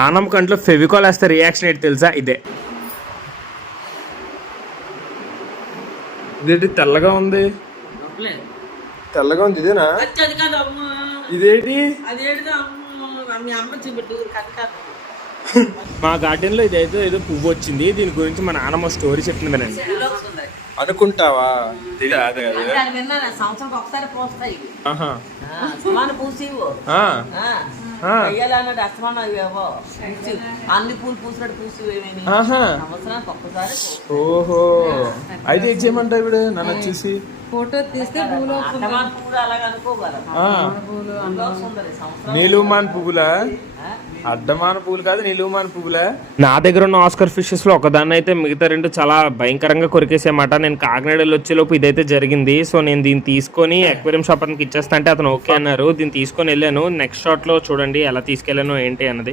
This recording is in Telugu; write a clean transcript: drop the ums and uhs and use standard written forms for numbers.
ఆనం కంట్లో ఫెవికాల్ వేస్తే రియాక్షన్ ఏంటి తెలుసా? ఇదే. ఇదేంటి తెల్లగా ఉంది? తెల్లగా ఉంది ఇదేనా? ఇదేంటి? మా గార్డెన్ లో ఇదైతే ఏదో పువ్వు వచ్చింది. దీని గురించి మా నాన్నమ్మ స్టోరీ చెప్తుంది వినండి. అనుకుంటావా? సంవత్సరం ఒకసారి పోస్తాయి. అన్ని పూలు పూసినట్టు పూసి సంవత్సరానికి ఒక్కసారి. ఓహో, అయితే ఏం చేయమంటావు ఇప్పుడు నన్ను వచ్చేసి? ఫోటో తీస్తే పూలు అలాగ అనుకోగలరు. నీలుమాన్ పువ్వులా? అడ్డమాన పువ్వులు కాదు, నిలువుమాన పువ్వులా? నా దగ్గర ఉన్న ఆస్కర్ ఫిషెస్ లో ఒకదాన్ని అయితే మిగతా రెండు చాలా భయంకరంగా కొరికేసామాట. నేను కాకినాడలో వచ్చేలోపు ఇదైతే జరిగింది. సో నేను దీన్ని తీసుకొని అక్వేరియం షాప్ అతనికి ఇచ్చేస్తా అంటే అతను ఓకే అన్నారు. దీన్ని తీసుకొని వెళ్ళాను. నెక్స్ట్ షాట్ లో చూడండి ఎలా తీసుకెళ్ళాను ఏంటి అన్నది.